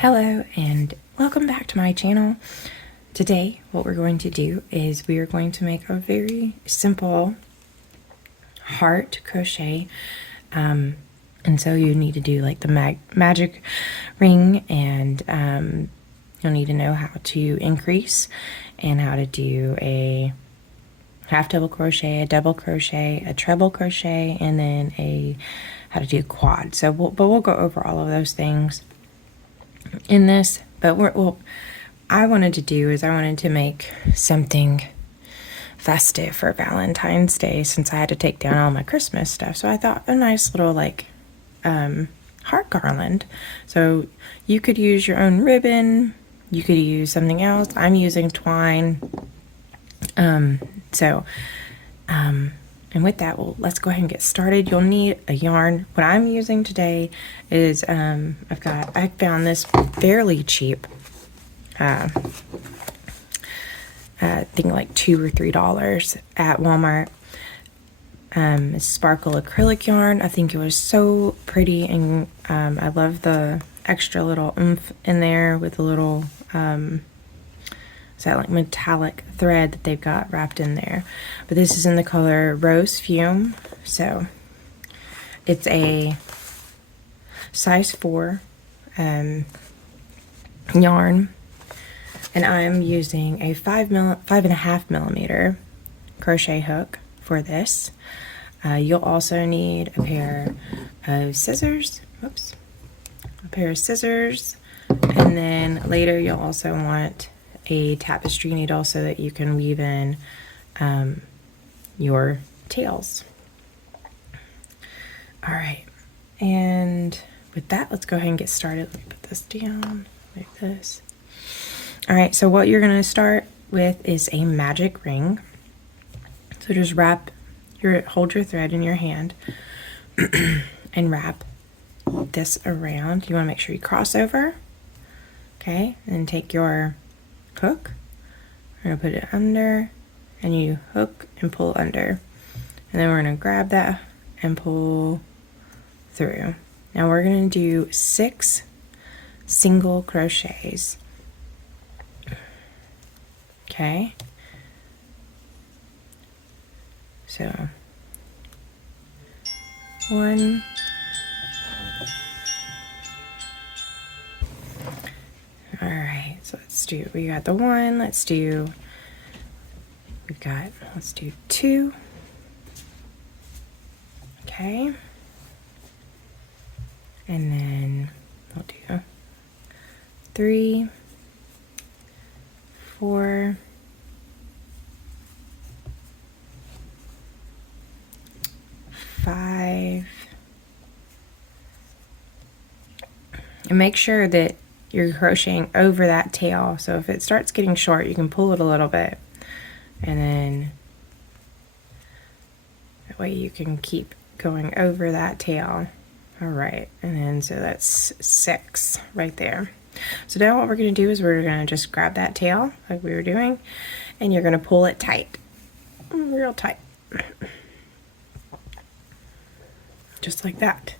Hello and welcome back to my channel. Today what we're going to do is we are going to make a very simple heart crochet, and so you need to do like the magic ring, and you'll need to know how to increase and how to do a half double crochet, a double crochet, a treble crochet, and then how to do quad. So we'll go over all of those things in this, but I wanted to make something festive for Valentine's Day, since I had to take down all my Christmas stuff. So I thought a nice little heart garland. So you could use your own ribbon, you could use something else. I'm using twine. And with that, let's go ahead and get started. You'll need a yarn. What I'm using today is, I found this fairly cheap, I think like $2 or $3 at Walmart. Sparkle acrylic yarn. I think it was so pretty, and I love the extra little oomph in there with a little, that like metallic thread that they've got wrapped in there. But this is in the color Rose Fume. So it's a size 4 yarn, and I'm using a 5.5 millimeter crochet hook for this. You'll also need a pair of scissors. Whoops. A pair of scissors, and then later you'll also want a tapestry needle so that you can weave in your tails. All right, and with that, let's go ahead and get started. Let me put this down like this. All right, so what you're gonna start with is a magic ring. So just hold your thread in your hand and wrap this around. You wanna make sure you cross over, okay? And then take your hook, we're gonna put it under, and you hook and pull under, and then we're gonna grab that and pull through. Now we're gonna do 6 single crochets. Okay, so 1, all right, so we got the 1, let's do 2, okay, and then we'll do 3, 4, 5, and make sure that you're crocheting over that tail. So if it starts getting short, you can pull it a little bit, and then that way you can keep going over that tail. All right, and then so that's 6 right there. So now what we're going to do is we're going to just grab that tail like we were doing, and you're going to pull it tight, real tight, just like that.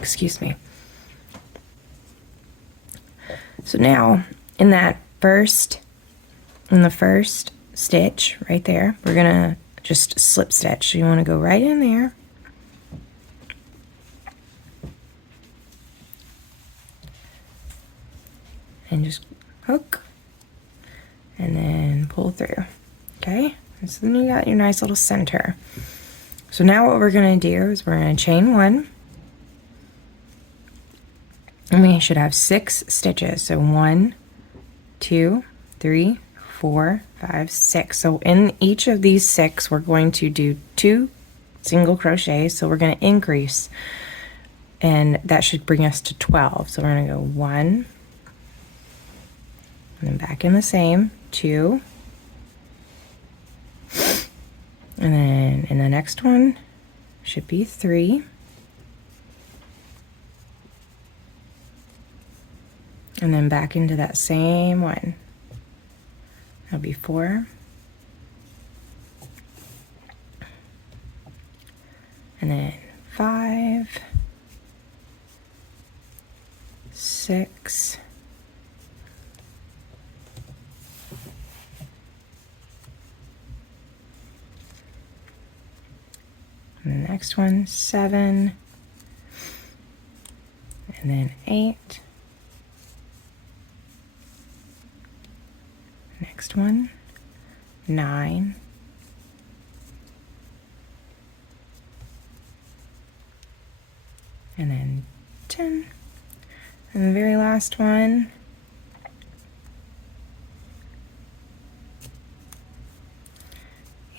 Excuse me. So now in the first stitch right there, we're gonna just slip stitch. So you want to go right in there, and just hook and then pull through. Okay, so then you got your nice little center. So now what we're gonna do is we're gonna chain 1, and we should have 6 stitches. So 1, 2, 3, 4, 5, 6. So in each of these 6, we're going to do 2 single crochets. So we're going to increase, and that should bring us to 12. So we're going to go 1, and then back in the same 2, and then in the next one should be 3. And then back into that same one. That'll be 4. And then 5. 6, and the next one 7, and then 8, next one 9, and then 10, and the very last one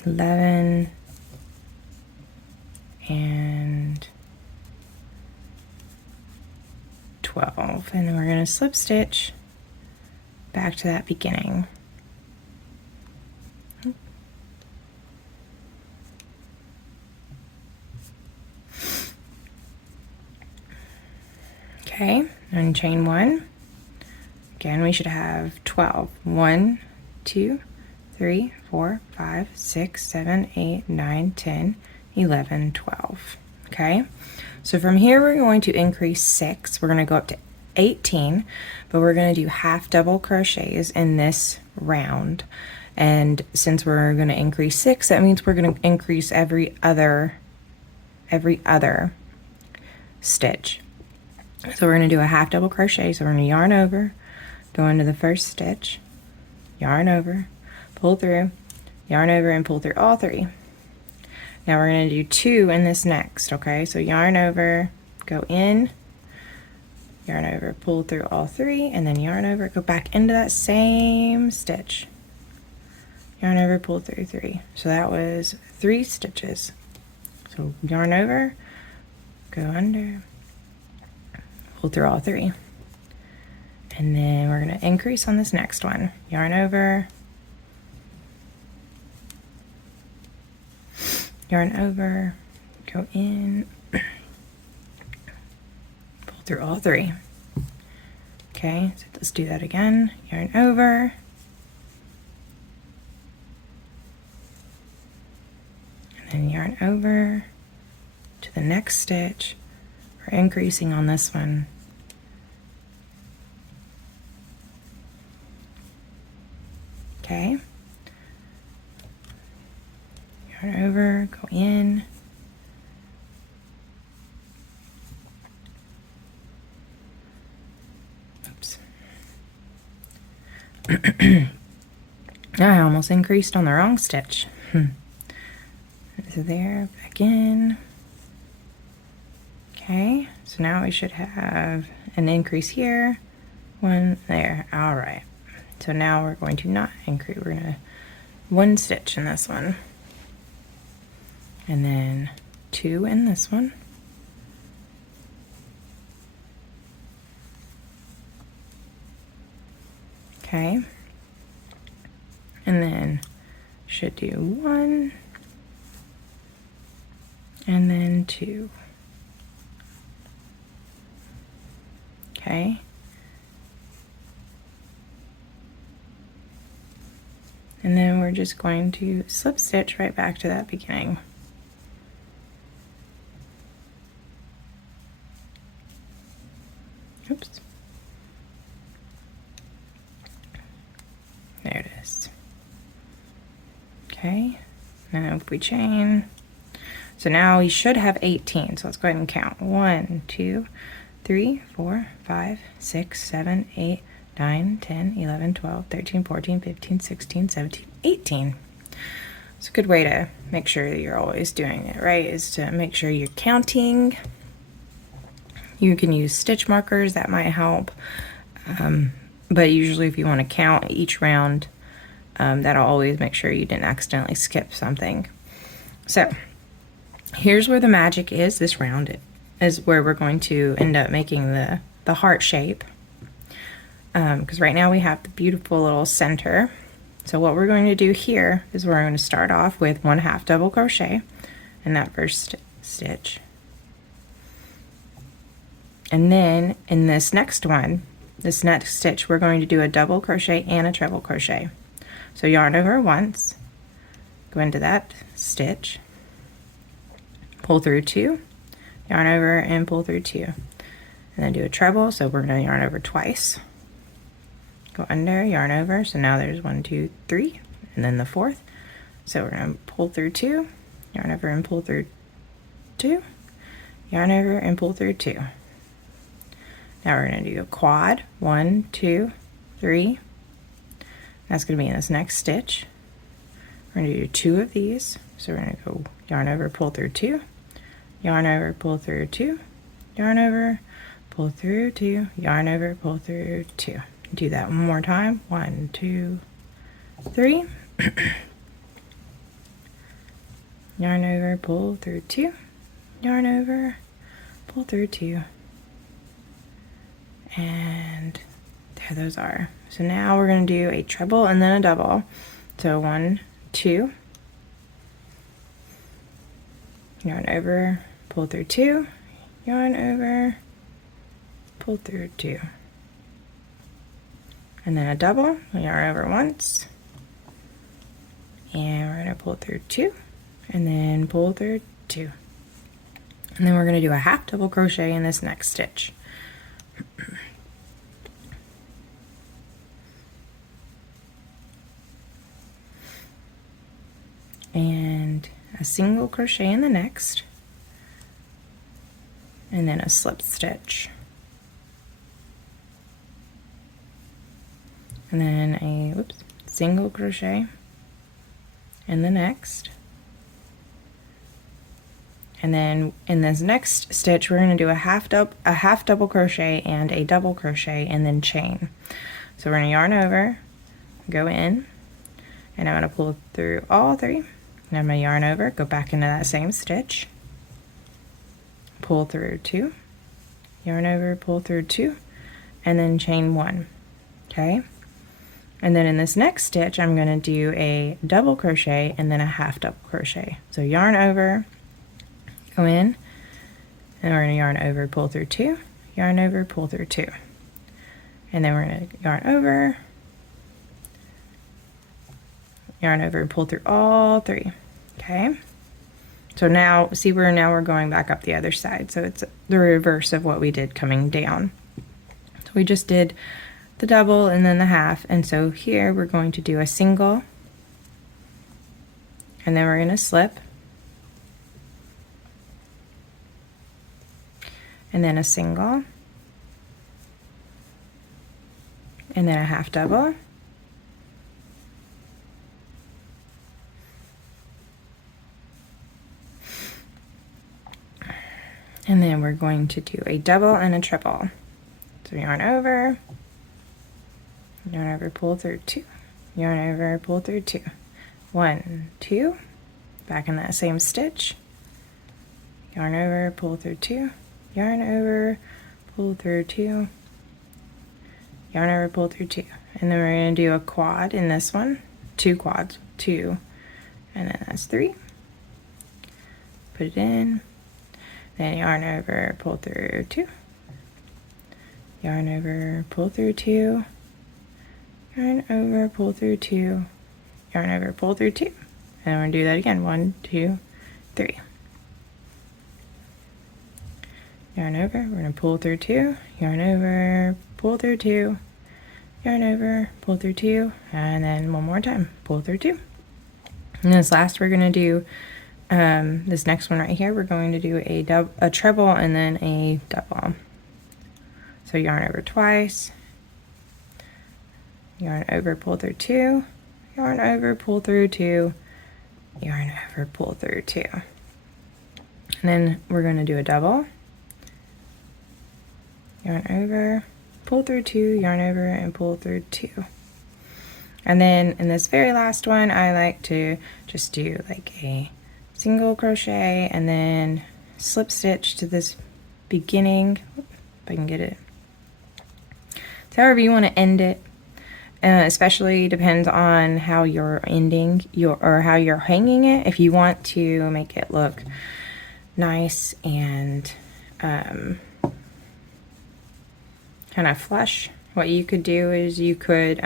11 and 12, and then we're going to slip stitch back to that beginning. Okay, and chain 1. Again, we should have 12. 1, 2, 3, 4, 5, 6, 7, 8, 9, 10, 11, 12. Okay, so from here we're going to increase 6. We're going to go up to 18, but we're going to do half double crochets in this round. And since we're going to increase 6, that means we're going to increase every other stitch. So we're going to do a half double crochet. So we're going to yarn over, go into the first stitch, yarn over, pull through, yarn over, and pull through all 3. Now we're going to do 2 in this next, okay? So yarn over, go in, yarn over, pull through all 3, and then yarn over, go back into that same stitch. Yarn over, pull through 3. So that was 3 stitches. So yarn over, go under, pull through all 3. And then we're going to increase on this next one. Yarn over, go in, pull through all 3. Okay, so let's do that again. Yarn over, and then yarn over to the next stitch. We're increasing on this one. Okay, yarn over, go in, oops. I almost increased on the wrong stitch. So there, back in. Okay, so now we should have an increase here, 1 there. All right, so now we're going to not increase, we're going to 1 stitch in this one, and then 2 in this one, okay, and then should do 1 and then 2. Okay, and then we're just going to slip stitch right back to that beginning. Oops, there it is. Okay, now if we chain, so now we should have 18, so let's go ahead and count. 1, 2, 3, 4, 5, 6, 7, 8, 9, 10, 11, 12, 13, 14, 15, 16, 17, 18. It's a good way to make sure that you're always doing it right, is to make sure you're counting. You can use stitch markers, that might help. But usually if you want to count each round, that'll always make sure you didn't accidentally skip something. So here's where the magic is. This round is where we're going to end up making the heart shape, because right now we have the beautiful little center. So what we're going to do here is we're going to start off with 1 half double crochet in that first stitch, and then in this next one, this next stitch, we're going to do a double crochet and a treble crochet. So yarn over once, go into that stitch, pull through 2, yarn over and pull through 2, and then do a treble. So we're going to yarn over twice, go under, yarn over. So now there's 1, 2, 3, and then the fourth. So we're going to pull through 2, yarn over and pull through 2, yarn over and pull through 2. Now we're going to do a quad, 1, 2, 3. That's going to be in this next stitch. We're going to do 2 of these. So we're going to go yarn over, pull through 2, yarn over, pull through 2, yarn over, pull through 2, yarn over, pull through 2. Do that one more time. 1, 2, 3. Yarn over, pull through 2, yarn over, pull through 2. And there those are. So now we're going to do a treble and then a double. So 1, 2, yarn over, pull through 2, yarn over, pull through 2. And then a double, yarn over once, and we're going to pull through 2, and then pull through 2. And then we're going to do a half double crochet in this next stitch. And a single crochet in the next, and then a slip stitch, and then a single crochet in the next, and then in this next stitch we're going to do a half double crochet and a double crochet and then chain. So we're going to yarn over, go in, and I'm going to pull through all 3. And I'm going to yarn over, go back into that same stitch, pull through 2, yarn over, pull through 2, and then chain 1. Okay? And then in this next stitch, I'm going to do a double crochet and then a half double crochet. So yarn over, go in, and we're going to yarn over, pull through 2, yarn over, pull through 2. And then we're going to yarn over, and pull through all 3. Okay, so now see we're going back up the other side, so it's the reverse of what we did coming down. So we just did the double and then the half, and so here we're going to do a single, and then we're going to slip, and then a single, and then a half double, and then we're going to do a double and a triple. So yarn over, pull through 2, yarn over, pull through 2. 1, 2, back in that same stitch, yarn over, pull through 2, yarn over, pull through 2, yarn over, pull through 2. And then we're going to do a quad in this one, 2 quads, 2, and then that's 3. Put it in. Then yarn over, pull through 2, yarn over, pull through 2, yarn over, pull through 2, yarn over, pull through 2. And we're going to do that again. 1, 2, 3. Yarn over, we're going to pull through 2, yarn over, pull through 2, yarn over, pull through 2, and then one more time, pull through 2. And this last we're going to do this next one right here, we're going to do a treble and then a double. So yarn over twice, yarn over, pull through 2, yarn over, pull through 2, yarn over, pull through 2. And then we're going to do a double, yarn over, pull through 2, yarn over, and pull through 2. And then in this very last one, I like to just do like a single crochet and then slip stitch to this beginning, if I can get it. So however you want to end it, especially depends on how you're ending or how you're hanging it. If you want to make it look nice and kind of flush, what you could do is you could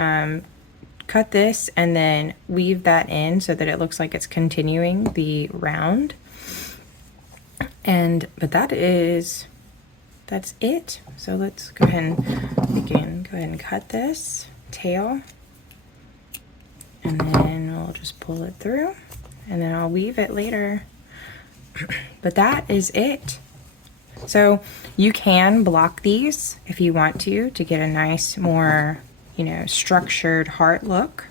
cut this and then weave that in so that it looks like it's continuing the round. But that is that's it. So let's go ahead and begin. Go ahead and cut this tail, and then we'll just pull it through, and then I'll weave it later. But that is it. So you can block these if you want to get a nice, more, you know, structured heart look,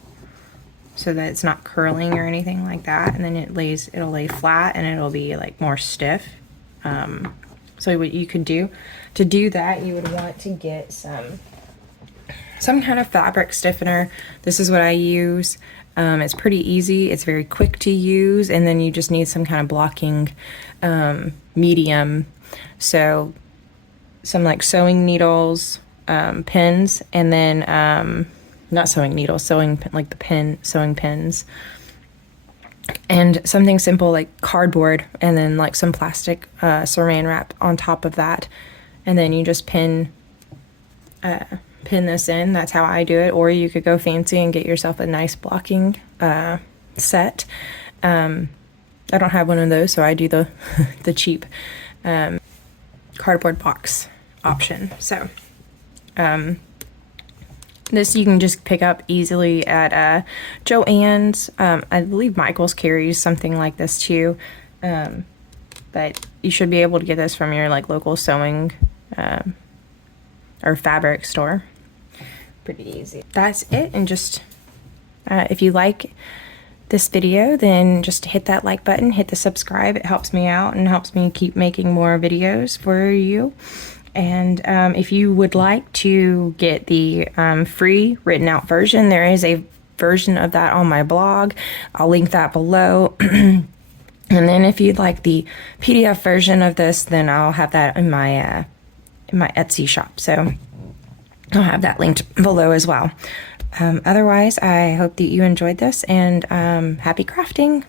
so that it's not curling or anything like that. And then it'll lay flat and it'll be like more stiff. So what you could do to do that, you would want to get some kind of fabric stiffener. This is what I use. It's pretty easy. It's very quick to use, and then you just need some kind of blocking medium. So some like sewing needles, pins, and then not sewing needles, sewing pins, and something simple like cardboard, and then like some plastic saran wrap on top of that, and then you just pin this in. That's how I do it. Or you could go fancy and get yourself a nice blocking set. I don't have one of those, so I do the the cheap cardboard box option. So this you can just pick up easily at Joann's. I believe Michael's carries something like this too, but you should be able to get this from your like local sewing or fabric store. Pretty easy. That's it. And just if you like this video, then just hit that like button, hit the subscribe. It helps me out and helps me keep making more videos for you. And if you would like to get the free written out version, there is a version of that on my blog. I'll link that below. And then if you'd like the PDF version of this, then I'll have that in my Etsy shop. So I'll have that linked below as well. Otherwise, I hope that you enjoyed this, and happy crafting.